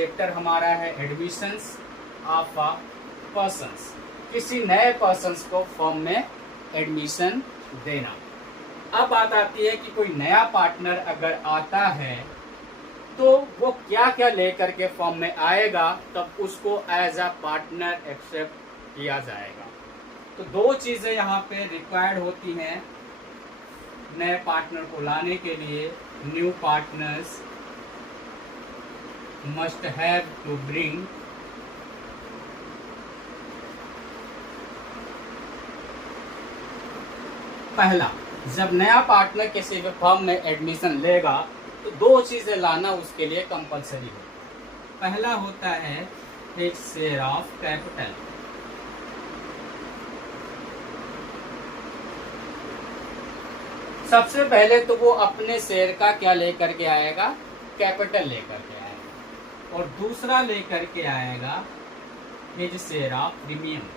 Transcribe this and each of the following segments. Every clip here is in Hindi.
चैप्टर हमारा है एडमिशंस ऑफ अ पर्सन्स, किसी नए पर्सन्स को फर्म में एडमिशन देना। अब बात आती है कि कोई नया पार्टनर अगर आता है तो वो क्या क्या लेकर के फर्म में आएगा, तब उसको एज अ पार्टनर एक्सेप्ट किया जाएगा। तो दो चीज़ें यहाँ पे रिक्वायर्ड होती हैं नए पार्टनर को लाने के लिए। New partners must have to bring पहला, जब नया पार्टनर किसी भी फर्म में एडमिशन लेगा तो दो चीजें लाना उसके लिए कंपलसरी है। पहला होता है एक शेयर ऑफ कैपिटल, सबसे पहले तो वो अपने शेयर का क्या लेकर के आएगा, कैपिटल लेकर के आएगा। और दूसरा लेकर के आएगा his share of premium.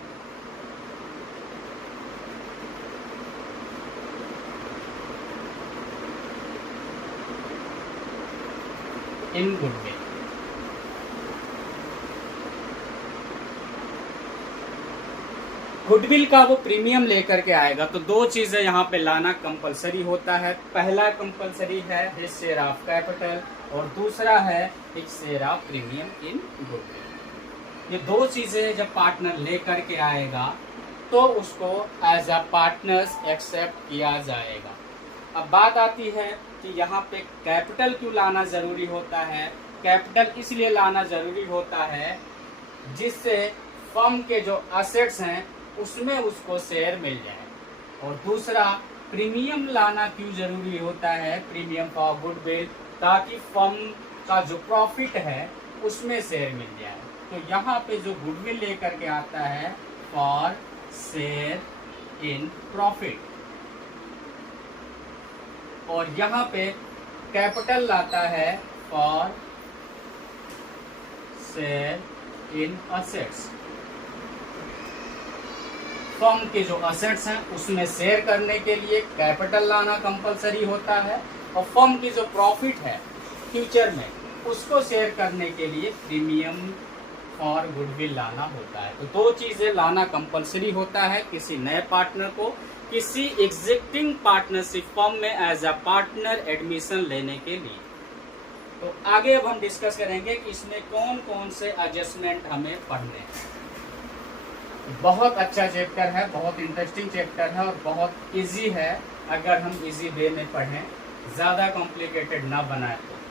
In goodwill, goodwill का वो प्रीमियम लेकर के आएगा। तो दो चीजें यहाँ पे लाना कंपलसरी होता है। पहला कंपलसरी है हिज शेयर ऑफ कैपिटल और दूसरा है his share of premium in goodwill. ये दो चीजें जब पार्टनर लेकर के आएगा तो उसको एज अ पार्टनर्स एक्सेप्ट किया जाएगा। अब बात आती है कि यहाँ पे कैपिटल क्यों लाना जरूरी होता है। कैपिटल इसलिए लाना जरूरी होता है जिससे फर्म के जो असेट्स हैं उसमें उसको शेयर मिल जाए। और दूसरा प्रीमियम लाना क्यों जरूरी होता है, प्रीमियम फॉर गुडविल, ताकि फर्म का जो प्रॉफिट है उसमें शेयर मिल जाए। तो यहाँ पे जो गुडविल लेकर के आता है फॉर शेयर इन प्रॉफिट, और यहाँ पे कैपिटल लाता है for share in assets. Firm के जो असेट्स हैं उसमें शेयर करने के लिए कैपिटल लाना कंपलसरी होता है, और फर्म की जो प्रॉफिट है फ्यूचर में उसको शेयर करने के लिए प्रीमियम और गुडविल लाना होता है। तो दो चीजें लाना कंपलसरी होता है किसी नए पार्टनर को किसी एग्जिस्टिंग पार्टनरशिप फर्म में एज अ पार्टनर एडमिशन लेने के लिए। तो आगे अब हम डिस्कस करेंगे कि इसमें कौन कौन से एडजस्टमेंट हमें पढ़ने हैं। बहुत अच्छा चैप्टर है, बहुत इंटरेस्टिंग चैप्टर है और बहुत इजी है अगर हम इजी वे में पढ़ें, ज़्यादा कॉम्प्लिकेटेड ना बनाए तो।